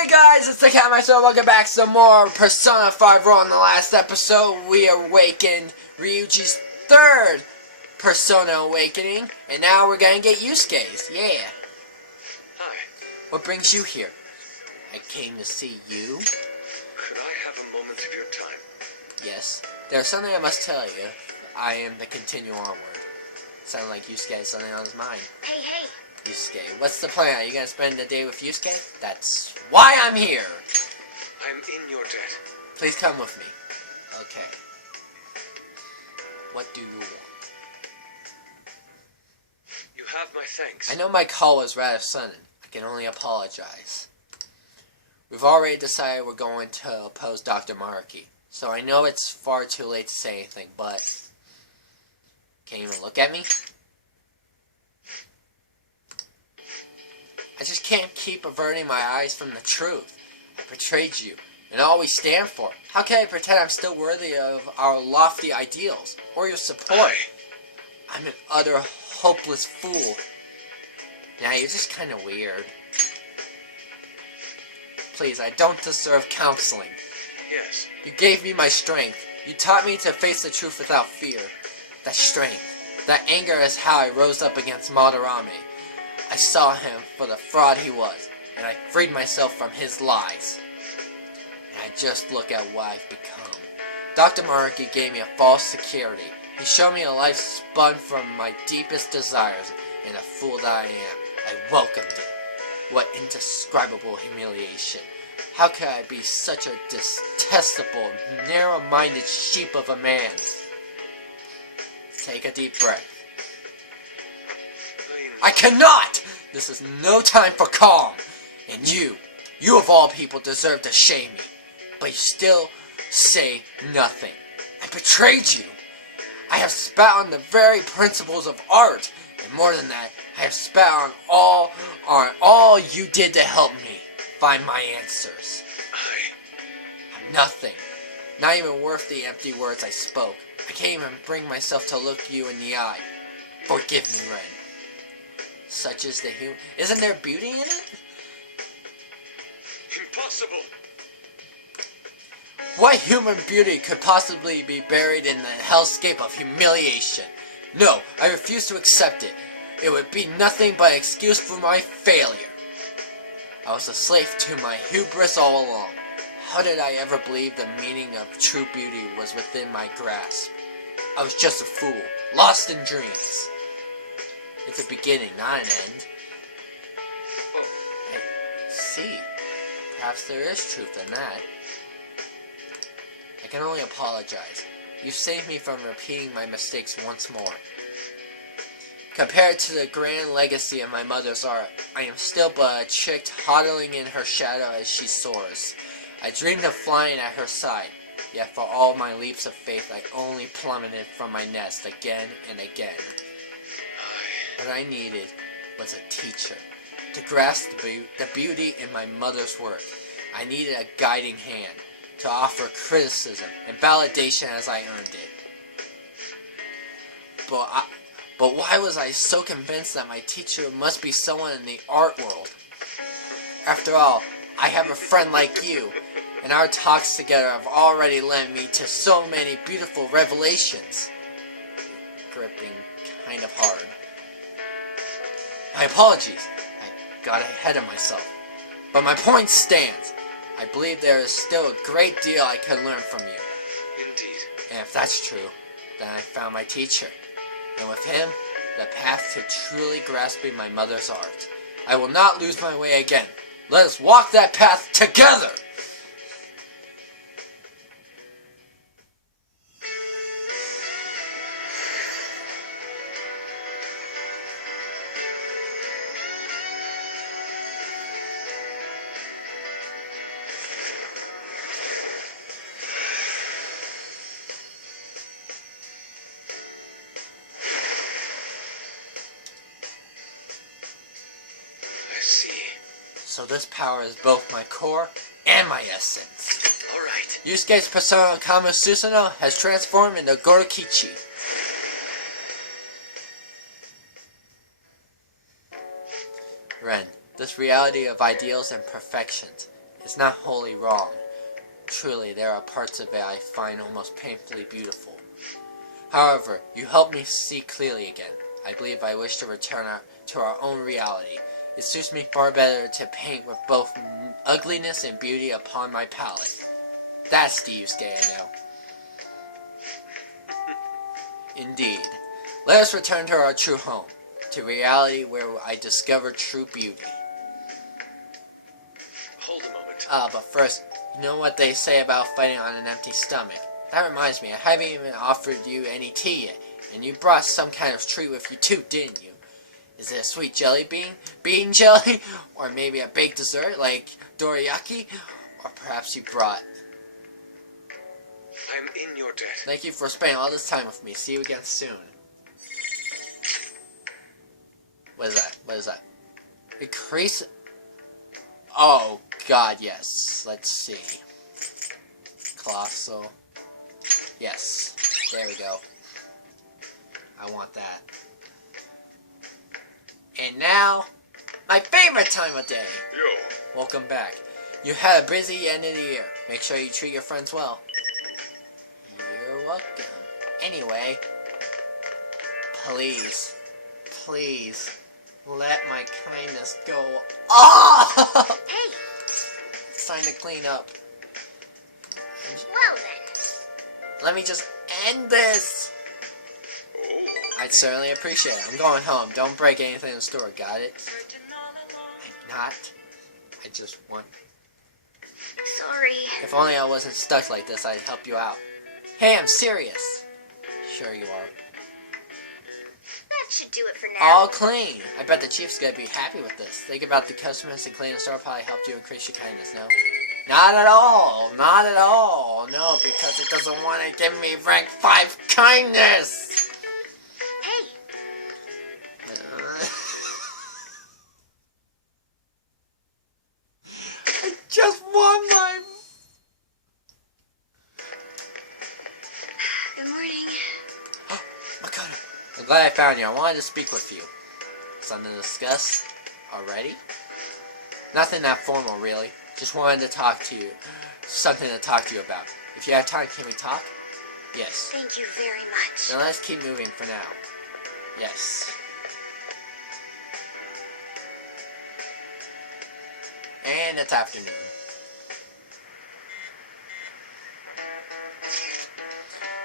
Hey guys, it's the Cat Myself. Welcome back to some more Persona 5 Raw. In the last episode, we awakened Ryuji's third Persona awakening, and now we're gonna get Yusuke's. Yeah. Hi. What brings you here? I came to see you. Could I have a moment of your time? Yes. There's something I must tell you. I am to continue onward. Sounded like Yusuke has something on his mind. Hey. Yusuke, what's the plan? Are you gonna spend the day with Yusuke? That's why I'm here! I'm in your debt. Please come with me. Okay. What do you want? You have my thanks. I know my call was rather sudden. I can only apologize. We've already decided we're going to oppose Dr. Maruki. So I know it's far too late to say anything, but... Can you even look at me? I just can't keep averting my eyes from the truth. I betrayed you, and all we stand for. How can I pretend I'm still worthy of our lofty ideals, or your support? I'm an utter hopeless fool. Nah, you're just kinda weird. Please, I don't deserve counseling. Yes. You gave me my strength. You taught me to face the truth without fear. That strength, that anger is how I rose up against Madarame. I saw him for the fraud he was, and I freed myself from his lies. And I just look at what I've become. Dr. Maruki gave me a false security. He showed me a life spun from my deepest desires, and a fool that I am, I welcomed it. What indescribable humiliation. How could I be such a detestable, narrow-minded sheep of a man? Take a deep breath. I cannot! This is no time for calm. And you of all people deserve to shame me. But you still say nothing. I betrayed you. I have spat on the very principles of art. And more than that, I have spat on all you did to help me find my answers. I'm nothing. Not even worth the empty words I spoke. I can't even bring myself to look you in the eye. Forgive me, Ren. Such is the human... Isn't there beauty in it? Impossible! What human beauty could possibly be buried in the hellscape of humiliation? No, I refuse to accept it. It would be nothing but an excuse for my failure. I was a slave to my hubris all along. How did I ever believe the meaning of true beauty was within my grasp? I was just a fool, lost in dreams. It's a beginning, not an end. Hey, see, perhaps there is truth in that. I can only apologize. You saved me from repeating my mistakes once more. Compared to the grand legacy of my mother's art, I am still but a chick huddling in her shadow as she soars. I dreamed of flying at her side, yet for all my leaps of faith I only plummeted from my nest again and again. What I needed was a teacher, to grasp the beauty in my mother's work. I needed a guiding hand, to offer criticism and validation as I earned it. But why was I so convinced that my teacher must be someone in the art world? After all, I have a friend like you, and our talks together have already led me to so many beautiful revelations. Gripping kind of hard. My apologies. I got ahead of myself. But my point stands. I believe there is still a great deal I can learn from you. Indeed. And if that's true, then I found my teacher. And with him, the path to truly grasping my mother's art. I will not lose my way again. Let us walk that path together! So this power is both my core and my essence. Alright. Yusuke's persona Kama Susanoo has transformed into Gorokichi. Ren, this reality of ideals and perfections, is not wholly wrong. Truly, there are parts of it I find almost painfully beautiful. However, you help me see clearly again. I believe I wish to return to our own reality. It suits me far better to paint with both ugliness and beauty upon my palette. That's the Yusuke I know. Indeed. Let us return to our true home, to reality where I discover true beauty. Hold a moment. But first, you know what they say about fighting on an empty stomach? That reminds me, I haven't even offered you any tea yet, and you brought some kind of treat with you too, didn't you? Is it a sweet jelly bean jelly, or maybe a baked dessert like dorayaki, or perhaps you brought... I'm in your debt. Thank you for spending all this time with me. See you again soon. What is that? What is that? Increase... Oh, God, yes. Let's see. Colossal. Yes. There we go. I want that. And now, my favorite time of day. Yo. Welcome back. You had a busy end of the year. Make sure you treat your friends well. You're welcome. Anyway, please, let my kindness go. Oh! Hey! It's time to clean up. Well then. Let me just end this. Oh. I'd certainly appreciate it. I'm going home. Don't break anything in the store. Got it? I'm not. I just want... Sorry. If only I wasn't stuck like this, I'd help you out. Hey, I'm serious. Sure you are. That should do it for now. All clean. I bet the chief's gonna be happy with this. Think about the customers and cleaning the store probably helped you increase your kindness, no? Not at all. Not at all. No, because it doesn't want to give me rank 5 kindness. Hey! I just want my... Good morning. Oh, Makoto. I'm glad I found you. I wanted to speak with you. Something to discuss? Already? Nothing that formal, really. Just wanted to talk to you. Something to talk to you about. If you have time, can we talk? Yes. Thank you very much. Then let's keep moving for now. Yes. And it's afternoon.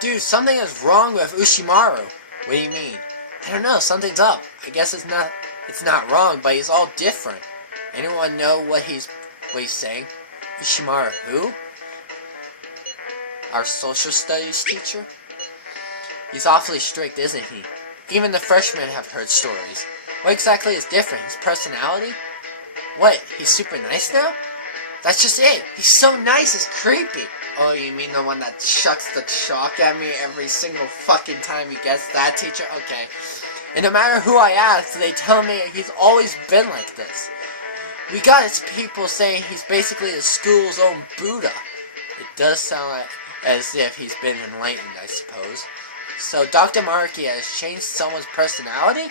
Dude, something is wrong with Ushimaru. What do you mean? I don't know, something's up. I guess it's not wrong, but he's all different. Anyone know what he's saying? Ushimaru who? Our social studies teacher? He's awfully strict, isn't he? Even the freshmen have heard stories. What exactly is different? His personality? What? He's super nice now? That's just it. He's so nice, it's creepy. Oh, you mean the one that chucks the chalk at me every single fucking time he gets that teacher? Okay. And no matter who I ask, they tell me he's always been like this. We got his people saying he's basically the school's own Buddha. It does sound like as if he's been enlightened, I suppose. So Dr. Maruki has changed someone's personality?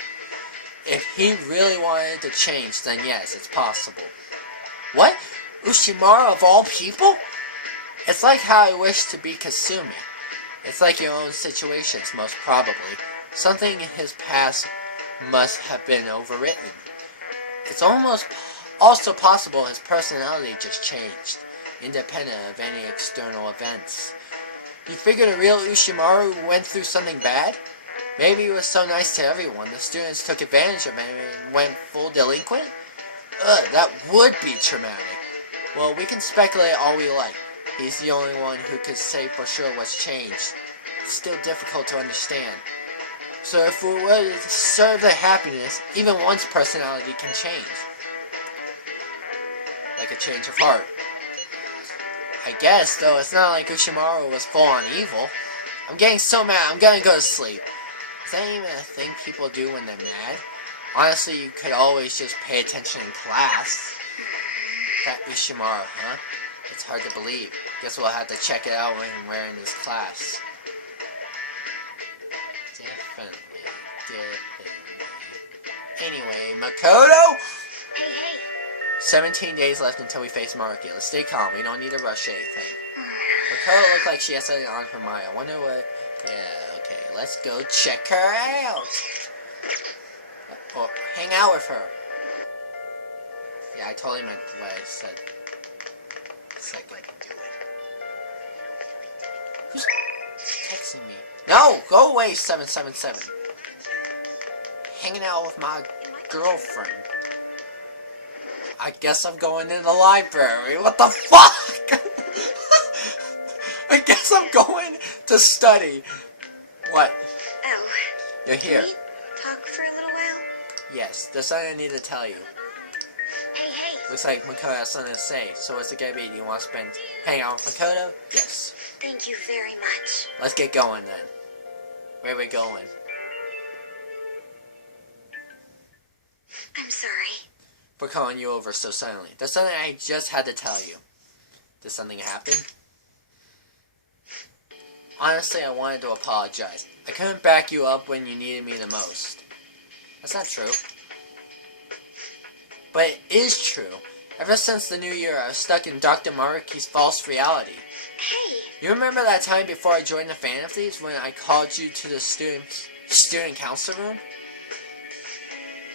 If he really wanted to change, then yes, it's possible. What? Ushimaru of all people? It's like how I wish to be Kasumi. It's like your own situations, most probably. Something in his past must have been overwritten. It's almost also possible his personality just changed, independent of any external events. You figure the real Ushimaru went through something bad? Maybe he was so nice to everyone, the students took advantage of him and went full delinquent? Ugh, that would be traumatic. Well, we can speculate all we like. He's the only one who could say for sure what's changed. It's still difficult to understand. So if we were to serve their happiness, even one's personality can change. Like a change of heart. I guess, though, it's not like Ushimaru was full on evil. I'm getting so mad, I'm gonna go to sleep. Is that even a thing people do when they're mad? Honestly, you could always just pay attention in class. That Ushimaru, huh? It's hard to believe. Guess we'll have to check it out when we're in this class. Definitely. Anyway, Makoto? Hey, hey. 17 days left until we face Maruki. Let's stay calm. We don't need to rush anything. Makoto looked like she has something on her mind. I wonder what... Yeah, okay. Let's go check her out. Or hang out with her. Yeah, I totally meant what I said. Second. Who's texting me? No! Go away, 777. Hanging out with my girlfriend. I guess I'm going in the library. What the fuck? I guess I'm going to study. What? Oh. You're here. Can we talk for a little while? Yes, there's something I need to tell you. Hey. Looks like Makoto has something to say. So what's it gonna be? Do you want to hang out with Makoto? Yes. Thank you very much. Let's get going then. Where are we going? I'm sorry. For calling you over so suddenly. There's something I just had to tell you. Did something happen? Honestly, I wanted to apologize. I couldn't back you up when you needed me the most. That's not true. But it is true. Ever since the new year, I was stuck in Dr. Maruki's false reality. Hey. You remember that time before I joined the Fan of Thieves when I called you to the student council room?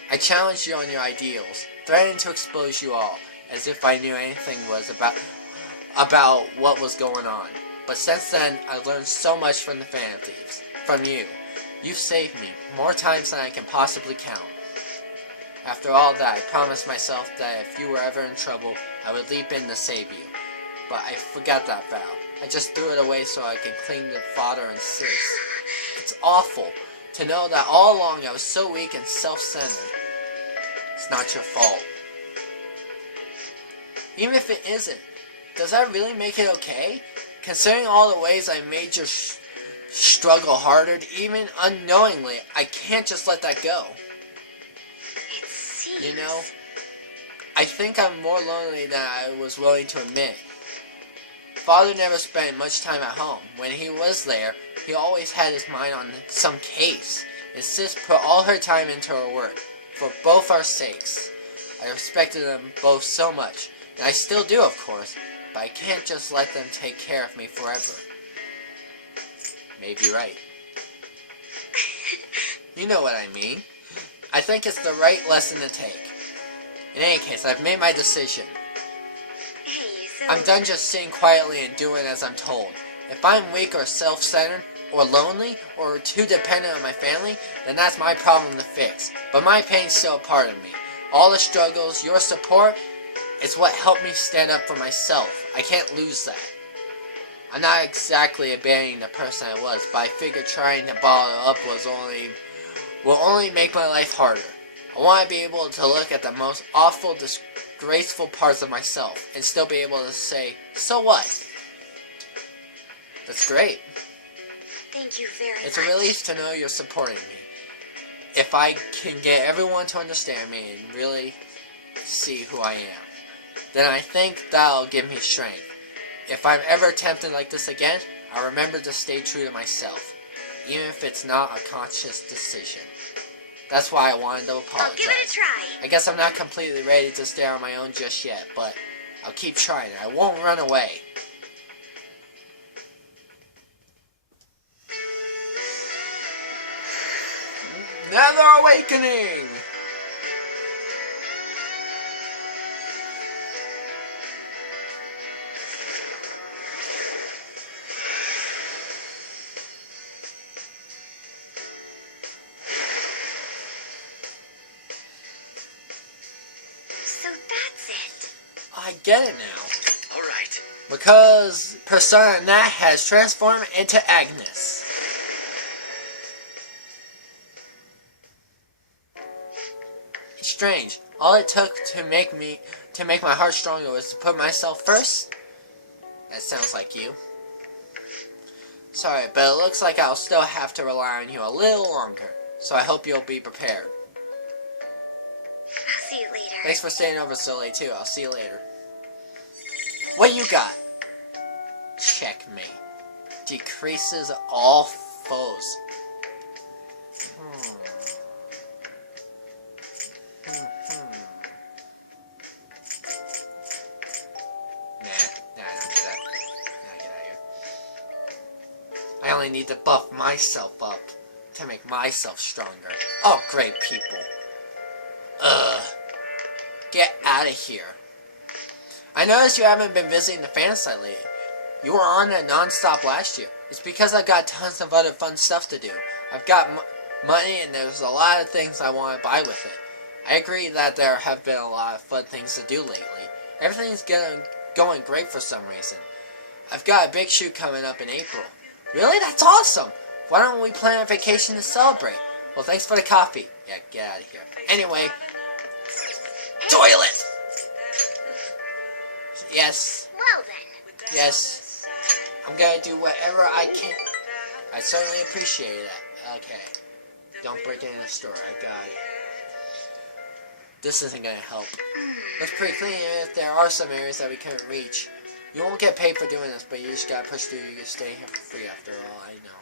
I challenged you on your ideals, threatening to expose you all, as if I knew anything was about what was going on. But since then, I've learned so much from the Fan of Thieves. From you. You've saved me more times than I can possibly count. After all that, I promised myself that if you were ever in trouble, I would leap in to save you. But I forgot that vow. I just threw it away so I could cling to father and sis. It's awful to know that all along I was so weak and self-centered. It's not your fault. Even if it isn't, does that really make it okay? Considering all the ways I made you struggle harder, even unknowingly, I can't just let that go. It seems... You know, I think I'm more lonely than I was willing to admit. Father never spent much time at home. When he was there, he always had his mind on some case. And sis put all her time into her work, for both our sakes. I respected them both so much, and I still do, of course, but I can't just let them take care of me forever. Maybe right. You know what I mean. I think it's the right lesson to take. In any case, I've made my decision. Hey, so... I'm done just sitting quietly and doing as I'm told. If I'm weak or self-centered, or lonely, or too dependent on my family, then that's my problem to fix. But my pain's still a part of me. All the struggles, your support, is what helped me stand up for myself. I can't lose that. I'm not exactly abandoning the person I was, but I figured trying to bottle up will only make my life harder. I want to be able to look at the most awful, disgraceful parts of myself, and still be able to say, so what? That's great. Thank you very much. It's a relief to know you're supporting me. If I can get everyone to understand me and really see who I am, then I think that'll give me strength. If I'm ever tempted like this again, I'll remember to stay true to myself, even if it's not a conscious decision. That's why I wanted to apologize. I'll give it a try. I guess I'm not completely ready to stay on my own just yet, but I'll keep trying. I won't run away. Nether Awakening! So that's it. I get it now. All right. Because Persona Nat has transformed into Agnes. It's strange. All it took to make my heart stronger was to put myself first. That sounds like you. Sorry, but it looks like I'll still have to rely on you a little longer. So I hope you'll be prepared. I'll see you later. Thanks for staying over so late too. I'll see you later. What you got? Checkmate. Decreases all foes. only need to buff myself up to make myself stronger. Oh, great people. Get out of here. I noticed you haven't been visiting the fan site lately. You were on it non-stop last year. It's because I've got tons of other fun stuff to do. I've got money and there's a lot of things I want to buy with it. I agree that there have been a lot of fun things to do lately. Everything's going great for some reason. I've got a big shoot coming up in April. Really? That's awesome! Why don't we plan a vacation to celebrate? Well, thanks for the coffee. Yeah, get out of here. Anyway, toilet! Yes. Well then. Yes. I'm gonna do whatever I can. I certainly appreciate it. Okay. Don't break it in the store. I got it. This isn't gonna help. Looks pretty clean if there are some areas that we couldn't reach. You won't get paid for doing this, but you just gotta push through. You can stay here for free after all, I know.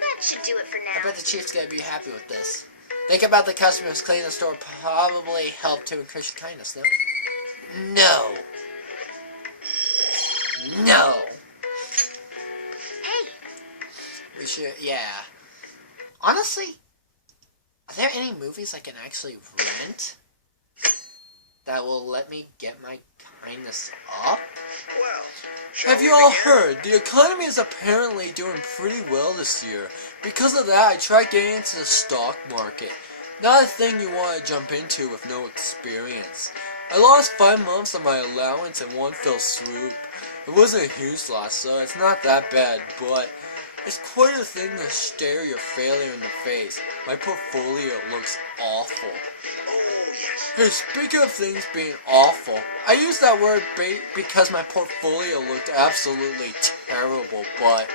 That should do it for I now. bet the chief's gonna be happy with this. Think about the customers cleaning the store probably help to increase your kindness, no? No. No. Hey, We should, yeah. Honestly, are there any movies I can actually rent that will let me get my kindness up? Well, shall Have we you all begin? heard? The economy is apparently doing pretty well this year. Because of that, I tried getting into the stock market. Not a thing you want to jump into with no experience. I lost 5 months of my allowance in one fell swoop. It wasn't a huge loss, so it's not that bad, but it's quite a thing to stare your failure in the face. My portfolio looks awful. Oh, yes. Hey, speaking of things being awful, I use that word because my portfolio looked absolutely terrible, but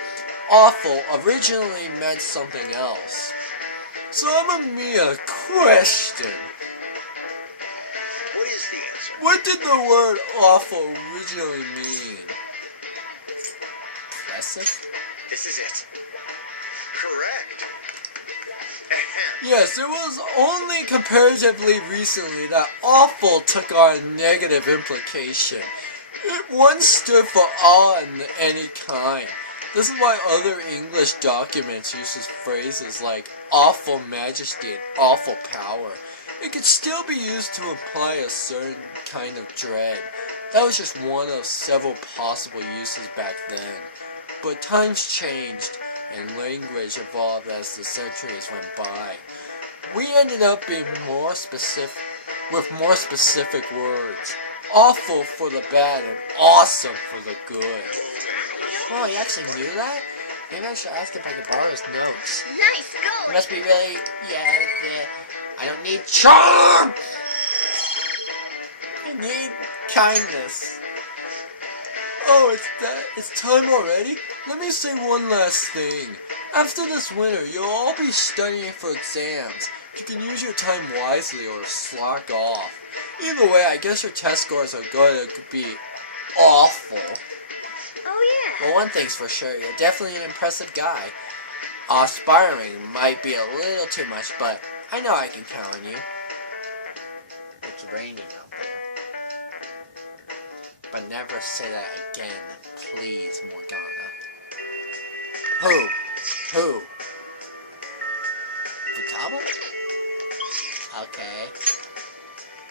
awful originally meant something else. So I'm gonna me a question. What is the answer? What did the word awful originally mean? Impressive? This is it. Correct. Ahem. Yes, it was only comparatively recently that awful took on a negative implication. It once stood for awe in any kind. This is why other English documents uses phrases like awful majesty and awful power. It could still be used to imply a certain kind of dread. That was just one of several possible uses back then. But times changed and language evolved as the centuries went by. We ended up being more specific words. Awful for the bad and awesome for the good. Oh, you actually knew that? Maybe I should ask if I could borrow his notes. nice It going. must be really, I don't need charm! I need kindness. Oh, it's time already? Let me say one last thing. After this winter, you'll all be studying for exams. You can use your time wisely or slack off. Either way, I guess your test scores are going to be awful. Oh yeah. Well, one thing's for sure, you're definitely an impressive guy. Aspiring might be a little too much, but I know I can count on you. It's raining out there. But never say that again, please, Morgana. Who? Futaba? Okay.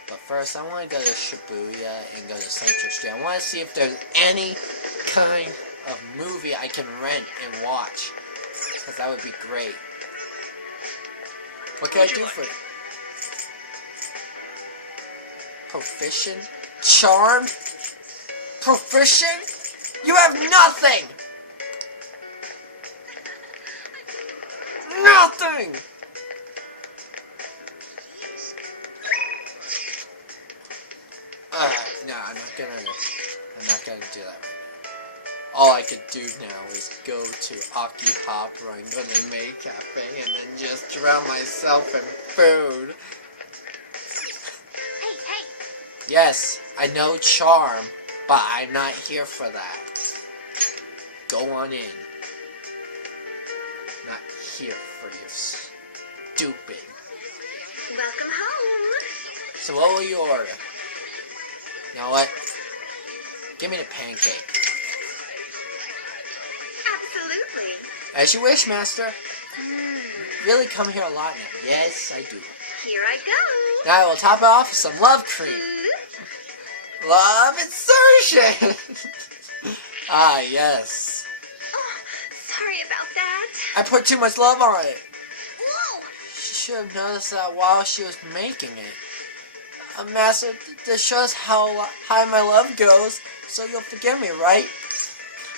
But first, I want to go to Shibuya and go to Central Street. I want to see if there's any kind of movie I can rent and watch. Because that would be great. What can I do for it? Proficient? Charm? Proficient? You have nothing! Nothing! No, I'm not gonna do that. All I could do now is go to Akihabara and go to the maid cafe and then just drown myself in food. Hey. Yes, I know charm, but I'm not here for that. Go on in. Not here for your stupid. Welcome home. So what will you order? You know what? Give me the pancake. Absolutely. As you wish, Master. Mm. Really come here a lot now. Yes, I do. Here I go. Now I will top it off with some love cream. Ooh. Love insertion! Ah, yes. Oh, sorry about that. I put too much love on it. Whoa. She should have noticed that while she was making it. Master, this shows how high my love goes, so you'll forgive me, right?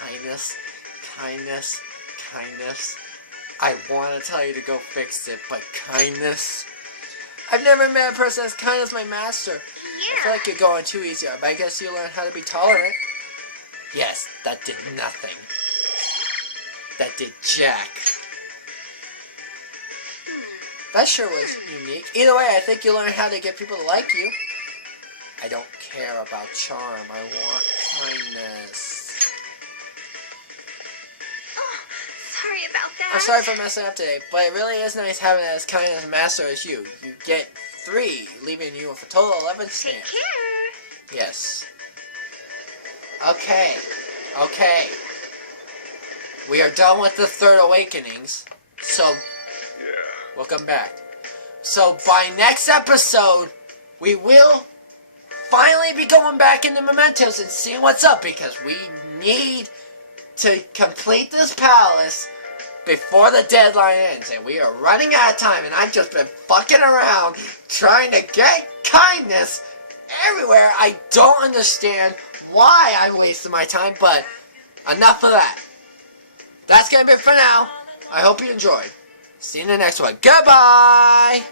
Kindness, kindness, kindness. I want to tell you to go fix it, but kindness. I've never met a person as kind as my master. I feel Yeah. like you're going too easy, but I guess you learn how to be tolerant. Yes, that did nothing. That did jack. That sure was unique. Either way, I think you learned how to get people to like you. I don't care about charm. I want kindness. Oh, sorry about that. I'm sorry for messing up today, but it really is nice having as kind as a master as you. You get 3, leaving you with a total of 11 Take stamps. care. Yes. Okay. Okay. We are done with the third awakenings. So, Yeah. welcome back. So, by next episode, we will finally be going back into Mementos and seeing what's up, because we need to complete this palace before the deadline ends, and we are running out of time, and I've just been fucking around trying to get kindness everywhere. I don't understand why I wasted my time, but enough of that. That's gonna be it for now. I hope you enjoyed. See you in the next one. Goodbye!